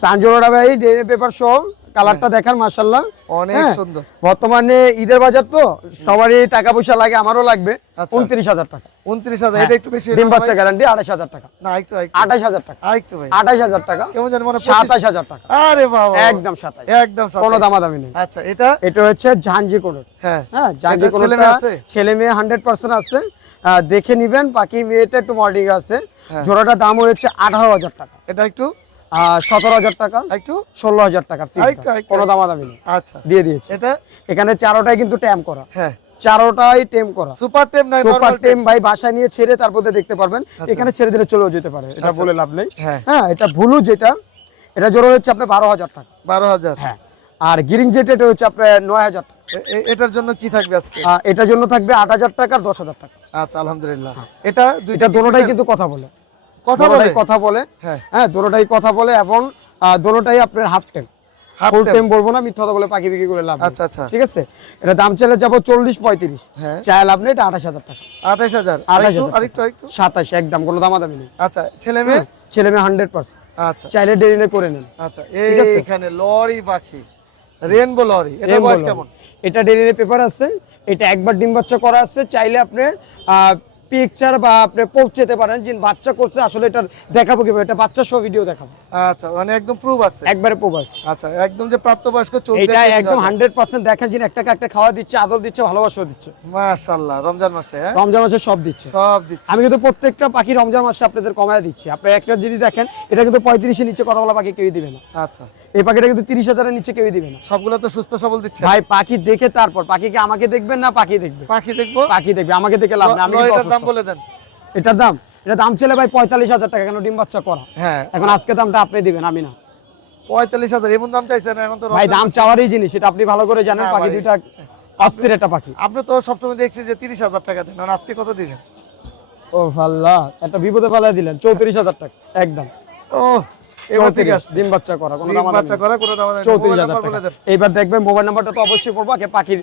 সানজোড়া ভাই ডেইলি পেপার সহ, কালারটা দেখার মাশাআল্লাহ অনেক হ্যাঁ। সুন্দর। বর্তমানে ঈদের বাজার তো সবারই টাকা পয়সা লাগে, আমারও লাগবে। আচ্ছা। 29,000 টাকা। 29,000, এটা একটু বেশি হলো ডিম না বাচ্চা ভাই? গ্যারান্টি 28,000 টাকা। না একটু 28,000 টাকা। আরেকটু ভাই। 28,000 টাকা। কেমন জানি মনে 27,000 টাকা। আরে বাবা, একদম 27। একদম কোনো দামাদামি নেই। আচ্ছা এটা? এটা হচ্ছে ঝাঞ্জি কোড। হ্যাঁ হ্যাঁ, ঝাঞ্জি কোড। ছেলে মেয়ে আছে? ছেলে মেয়ে 100% আছে। দেখে নিবেন। বাকি মেয়েটা একটু মডেলিং আছে। হ্যাঁ। জোড়াটার দাম হচ্ছে 18,000 টাকা। এটা একটু 17,000 টাকা, একটু 16,000 টাকা। আরেকটু, আরেকটু। কোনো দামাদামি নেই। আচ্ছা দিয়ে দিয়েছি। এটা? এখানে চারোটাই কিন্তু ট্যাম করা। হ্যাঁ, চারোটাই টেম করা। সুপার টেম নাই সুপার নরমাল টেম ভাই বাসায় নিয়ে ছেড়ে তারপর দেখতে পারবেন। আচ্ছা। এখানে ছেড়ে দিলে চলেও যেতে পারে, এটা আচ্ছা। বলে লাভ নেই। হ্যাঁ। হ্যাঁ, এটা ভুলু যেটা, এটা জোড়া হচ্ছে আপনার 12,000 টাকা। 12,000। হ্যাঁ। আর গিরিং যেটা, এটা হচ্ছে আপনার 9,000 টাকা। এটার জন্য কি থাকবে আজকে? এটার জন্য থাকবে 8,000 টাকা আর 10,000 টাকা। আচ্ছা আলহামদুলিল্লাহ। এটা এটা দোনোটাই কিন্তু কথা বলে। কথা বলে? কথা বলে। হ্যাঁ। হ্যাঁ, দোনোটাই কথা বলে এবং দোনোটাই আপনার হাফ টেম। ফুল টেম বলবো না, মিথ্যা কথা বলে পাখি বিক্রি করে লাভ নেই। আচ্ছা আচ্ছা। ঠিক আছে? এটা দাম চলে যাব 40-35। হ্যাঁ। চাই লাভ নেই, এটা 28,000 টাকা। 28,000। 28,000 আরেকটু 27, একদম কোনো দামাদামি নেই। আচ্ছা ছেলে মেয়ে? ছেলে মেয়ে 100%। আচ্ছা চাইলে ডেরিনে করে নেন। আচ্ছা, ঠিক আছে? এখানে লরি পাখি, রেনবো লরি, এটা বয়স কেমন? এটা ডেরিনে পেপার আছে। এটা একবার ডিম বাচ্চা করা আছে। চাইলে আপনি পিকচার বা আপনি পৌঁছাতে পারেন যে বাচ্চা করছে। আসলে এটা দেখাবো কিভাবে, এটা বাচ্চা সহ ভিডিও দেখাবো। আচ্ছা মানে একদম প্রুফ আছে? একবারে প্রবাস। আচ্ছা একদম যে প্রাপ্তবয়স্ক চোখ এটা একদম 100% দেখেন যে একটা একটা খাওয়া দিচ্ছে, আদর দিচ্ছে, ভালোবাসা দিচ্ছে। মাশাআল্লাহ। রমজান মাসে? হ্যাঁ, রমজান মাসে সব দিচ্ছে। সব দিচ্ছে। আমি কিন্তু প্রত্যেকটা পাখি রমজান মাসে আপনাদের কমায় দিচ্ছি। আপনি একটা যদি দেখেন, এটা কিন্তু 35-এর নিচে কথা বলা পাখি কেউই দিবে না। আচ্ছা, এই পাখিটা কিন্তু 30,000-এর নিচে কেউই দিবে না। সবগুলো তো সুস্থ সবল দিচ্ছে ভাই পাখি দেখে তারপর, পাখিকে আমাকে দেখবেন না পাখি দেখবে? পাখি দেখবো। পাখি দেখবে, আমাকে দেখে লাভ না। আমি কিন্তু লরিটার দাম অসুস্থ। বলে দেন। এটার দাম, এটা দাম চলে ভাই 45,000 টাকা। কেন ডিম বাচ্চা করা। হ্যাঁ, এখন আজকে দামটা আপনি দিবেন, আমি না। 45,000 এমন দাম চাইছেন এখন তো? ভাই রমজান দাম মাসে। চাওয়ারই জিনিস, এটা আপনি ভালো করে জানেন। হ্যাঁ পাখি ভাই। দুইটা অস্থির একটা পাখি। আপনি তো সবসময় দেখছি যে 30,000 টাকা দেন, আর আজকে কত দিবেন? ও আল্লাহ, একটা বিপদে ফেলাই দিলেন। 34,000 টাকা একদম। ও এবার ঠিক 34 আছে। ডিম বাচ্চা করা, কোনো ডিম দাম বাচ্চা করা, কোনো দাম নেই। 34,000 বলে টাকা। দেন। এইবার দেখবেন মোবাইল নাম্বারটা তো অবশ্যই পড়বো। আগে পাখির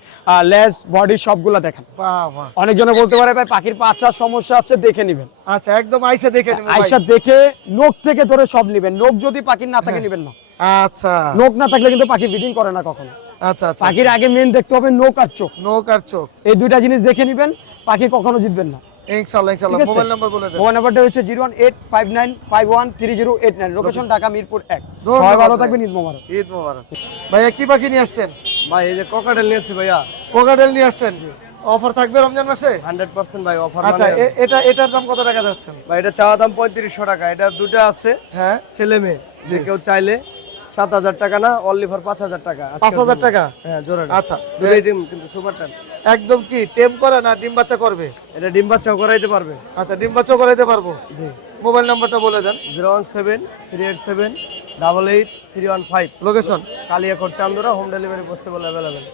লেজ বডি সবগুলা দেখেন। বাহ বাহ। অনেকজনে বলতে পারে ভাই পাখির পাঁচটা সমস্যা আছে, দেখে নিবেন। আচ্ছা একদম আইসা দেখে নেবেন ভাই। আয়সা দেখে নোক থেকে ধরে সব নিবেন। নোক যদি পাখির না থাকে নিবেন না। আচ্ছা নোক না থাকলে কিন্তু পাখি ব্রিডিং করে না কখনো। আচ্ছা আচ্ছা। পাখির আগে মেন দেখতে হবে নোক আর চোখ। নোক আর চোখ, এই দুইটা জিনিস দেখে নিবেন, পাখি কখনো জিতবেন না। ইনশাআল্লাহ ইনশাআল্লাহ। ঠিক আছে? মোবাইল নাম্বার বলে দেন। মোবাইল নাম্বারটা হচ্ছে 01859513089। লোকেশন ঢাকা মিরপুর 1। ধন্যবাদ সবাই ভালো ভাই। থাকবেন, ঈদ মোবারক। ঈদ মোবারক। ভাইয়া কি পাখি নিয়ে আসছেন? ভাই এই যে ককাটেল নিয়েছি ভাইয়া। কোকাটেল নিয়ে আসছেন? অফার থাকবে রমজান মাসে? 100% ভাই অফার। আচ্ছা এটার দাম কত টাকা যাচ্ছেন? ভাই এটা চাওয়া দাম 3500 টাকা। এটা দুটো আছে হ্যাঁ ছেলে মেয়ে, যে কেউ চাইলে 7,000 টাকা না, অনলি ফর 5,000 টাকা। 5,000 টাকা? হ্যাঁ জোড়া। আচ্ছা দুটোই ডিম কিন্তু সুপার টাইম। একদম কি টেম করা না ডিম বাচ্চা করবে? এটা ডিম বাচ্চাও করাইতে পারবে। আচ্ছা ডিম বাচ্চা করাইতে পারবো। জি। মোবাইল নাম্বারটা বলে দেন। 01738788315। লোকেশন? কালিয়াকোট চান্দুরা, হোম ডেলিভারি পসিবল अवेलेबल।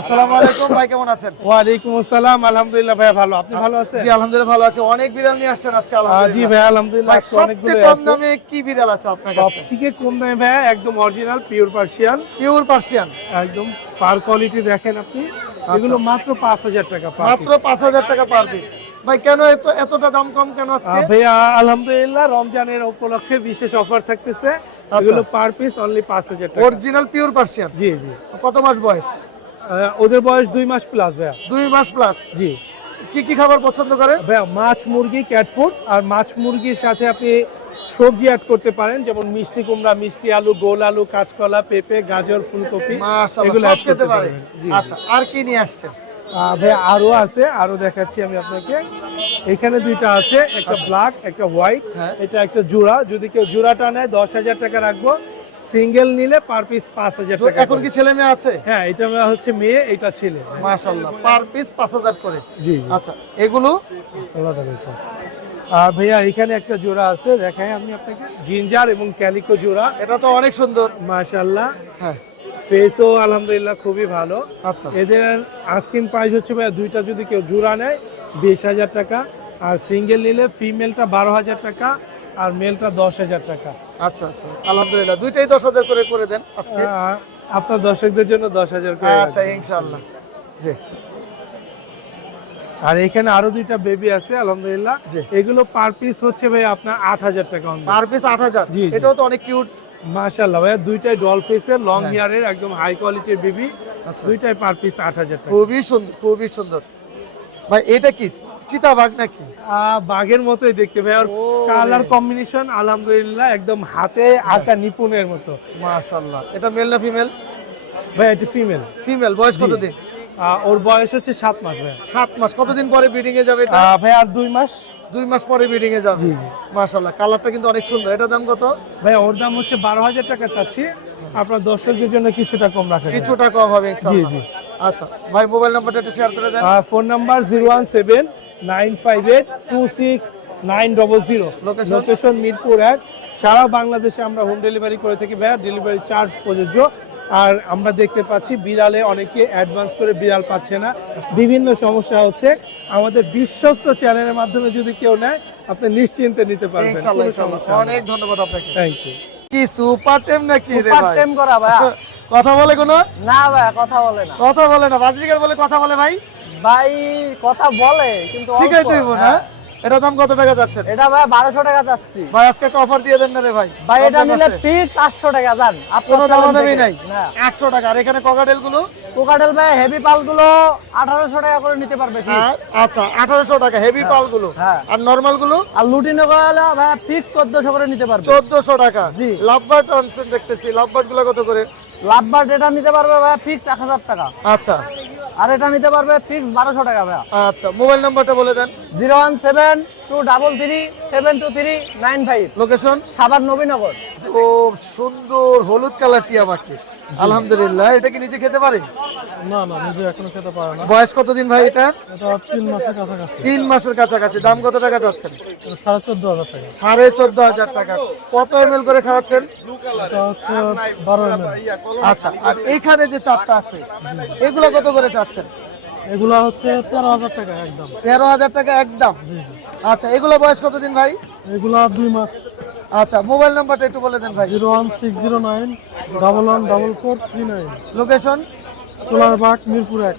আসসালামু আলাইকুম ভাই, কেমন আছেন? ওয়ালাইকুম আসসালাম, আলহামদুলিল্লাহ ভাই ভালো। আপনি ভালো আছেন? জি আলহামদুলিল্লাহ ভালো আছি। অনেক বিড়াল নিয়ে আসছেন আজকে? জি আলহামদুলিল্লাহ। ভাই আলহামদুলিল্লাহ, ভাই, আজকে অনেকগুলো সবচেয়ে কম আছে। দামে কি বিড়াল আছে আপনার সব কাছে? থেকে কম দামে ভাই একদম original pure Persian, pure Persian, একদম ফার কোয়ালিটি দেখেন আপনি। এগুলো মাত্র 5,000 টাকা পার মাত্র 5,000 টাকা পার পিস। ভাই কেন এতটা দাম কম কেন আজকে? ভাইয়া আলহামদুলিল্লাহ রমজানের উপলক্ষে বিশেষ অফার থাকতেছে। এগুলো পার পিস অনলি 5,000 টাকা। Original pure Persian? জি জি। কত মাস বয়স? ওদের বয়স 2 মাস প্লাস ভাইয়া। 2 মাস প্লাস। জি। কি কি খাবার পছন্দ করে? ভাইয়া মাছ, মুরগি, ক্যাট ফুড। আর মাছ মুরগির সাথে আপনি সবজি অ্যাড করতে পারেন, যেমন মিষ্টি কুমড়া, মিষ্টি আলু, গোল আলু, কাঁচকলা, পেঁপে, গাজর, ফুলকপি, মাশাআল্লাহ এগুলো সব অ্যাড খেতে করতে পারে। পারবেন। জি। আচ্ছা আর কি নিয়ে আসছেন? ভাই আরো আছে, আরো দেখাচ্ছি আমি আপনাকে। এখানে দুইটা আছে, একটা ব্ল্যাক একটা হোয়াইট। হ্যাঁ। এটা একটা জোড়া, যদি কেউ জোড়াটা নেয় 10,000 টাকা রাখবো, সিঙ্গেল নিলে পার পিস 5,000 টাকা। এখন কি ছেলে মেয়ে আছে? হ্যাঁ, এটা হচ্ছে মেয়ে, এটা ছেলে। মাশাআল্লাহ, পার পিস 5,000 করে। জি আচ্ছা, এগুলো আলাদা ব্যাপার। ভাইয়া এখানে একটা জোড়া আছে, দেখাই আমি আপনাকে, জিঞ্জার এবং ক্যালিকো জোড়া। এটা তো অনেক সুন্দর। মাশাআল্লাহ, হ্যাঁ, ফেসও আলহামদুলিল্লাহ খুবই ভালো। আচ্ছা এদের আস্কিং প্রাইস হচ্ছে ভাইয়া, দুইটা যদি কেউ জোড়া নেয় 20,000 টাকা, আর সিঙ্গেল নিলে ফিমেলটা 12,000 টাকা আর মেলটা 10,000 টাকা। আচ্ছা আচ্ছা, আলহামদুলিল্লাহ, দুইটাই 10,000 করে দেন আজকে। আপনার দর্শকদের জন্য 10,000 করে আচ্ছা, রাখবেন। ইনশাআল্লাহ। জি, আর এখানে আরো দুইটা বেবি আছে আলহামদুলিল্লাহ, জি। এগুলো পার পিস হচ্ছে ভাই আপনার 8,000 টাকা। Per piece 8,000। জি, জি। এটাও তো অনেক কিউট। মাশাআল্লাহ ভাইয়া, দুইটাই ডল ফেসের, লং হ্যাঁ। হেয়ারের, একদম হাই কোয়ালিটির বেবি। আচ্ছা, দুইটাই পার পিস 8,000 টাকা। খুবই সুন্দর, খুবই সুন্দর। ভাই এটা কি চিতাবাঘ নাকি? বাঘের মতোই দেখতে ভাই, আর কালার কম্বিনেশন আলহামদুলিল্লাহ একদম হাতে আঁকা নিপুণের মতো। মাশাআল্লাহ, এটা মেল না ফিমেল? ভাই এটা ফিমেল। ফিমেল। বয়স কতদিন? ওর বয়স হচ্ছে 7 মাস ভাই। 7 মাস। কতদিন পরে ব্রিডিং এ যাবে এটা? ভাই আর 2 মাস। 2 মাস পরে ব্রিডিং এ যাবে। জি, জি। মাশাআল্লাহ, কালারটা কিন্তু অনেক সুন্দর। এটা দাম কত? ভাই ওর দাম হচ্ছে 12,000 টাকা চাচ্ছি, আপনার দর্শকদের জন্য কিছুটা কম রাখা যাবে। কিছুটা কম হবে জি, ইনশাআল্লাহ। জি। আচ্ছা ভাই, মোবাইল নাম্বারটা একটু শেয়ার করে দেন। Phone number 017-958-26900। লোকেশন মিরপুর 1। সারা বাংলাদেশে আমরা হোম ডেলিভারি করে থাকি ভাইয়া, ডেলিভারি চার্জ প্রযোজ্য। আর আমরা দেখতে পাচ্ছি বিড়ালে অনেকে অ্যাডভান্স করে বিড়াল পাচ্ছে না, বিভিন্ন সমস্যা হচ্ছে। আমাদের বিশ্বস্ত চ্যানেলের মাধ্যমে যদি কেউ নেয়, আপনি নিশ্চিন্তে নিতে পারবেন। ইনশাআল্লাহ, ইনশাআল্লাহ। অনেক ধন্যবাদ আপনাকে। Thank you. কি সুপার টেম নাকি রে সুপার ভাই? টেম করা ভাইয়া। কথা বলে কোনো? না ভাইয়া, কথা বলে না। কথা বলে না, বাজরিকার বলে কথা বলে ভাই? ভাই কথা বলে কিন্তু অল্প। শিখাইতে হইব না? হ্যাঁ। এটা দাম কত টাকা যাচ্ছেন? এটা ভাই 1200 টাকা যাচ্ছি। ভাই আজকে অফার দিয়ে দেন না রে ভাই। ভাই এটা রমজান নিলে মাসে। ফিক্স 800 টাকা জান। কোনো আপনার দামাদামি থেকে। নাই? না। 800 টাকা। আর এখানে ককাটেল গুলো? কোকাটেল ভাই হেভি পাল গুলো 1800 টাকা করে নিতে পারবে ঠিক। আচ্ছা, 1800 টাকা হেভি পাল গুলো। হ্যাঁ। আর নরমাল গুলো? আর লুটিনো গলা ভাই ফিক্স 1400 করে নিতে পারবে। 1400 টাকা। জি। লাভবার্ড আনছেন দেখতেছি, লাভবার্ড গুলো কত করে? লাভবার্ড এটা নিতে পারবে ভাই ফিক্স 1000 টাকা। আচ্ছা আর এটা নিতে পারবে ফিক্স 1200 টাকা ভাই। আচ্ছা, মোবাইল নাম্বারটা বলে দেন। 01723339395। লোকেশন? সাভার নবীনগর। ও সুন্দর হলুদ কালার টিয়া পাখি। আলহামদুলিল্লাহ। এটা কি নিজে খেতে পারে? না না, নিজে এখনো খেতে পারে না। বয়স কতদিন ভাই এটা? এটা 3 মাসের কাছাকাছি। 3 মাসের কাছাকাছি। দাম কত টাকা যাচ্ছেন? 14,500 টাকা। 14,500 টাকা। কত ml করে খাওয়াচ্ছেন? এটা হচ্ছে 12 ml। আচ্ছা, আর এইখানে যে চারটা আছে এগুলো কত করে চাচ্ছেন? এগুলা হচ্ছে 13,000 টাকা একদম। 13,000 টাকা একদম। আচ্ছা, এগুলো বয়স কতদিন ভাই? এগুলা 2 মাস। আচ্ছা, মোবাইল নাম্বারটা একটু বলে দেন ভাই। 01609 114439। লোকেশন? সোলারবাগ মিরপুর 1।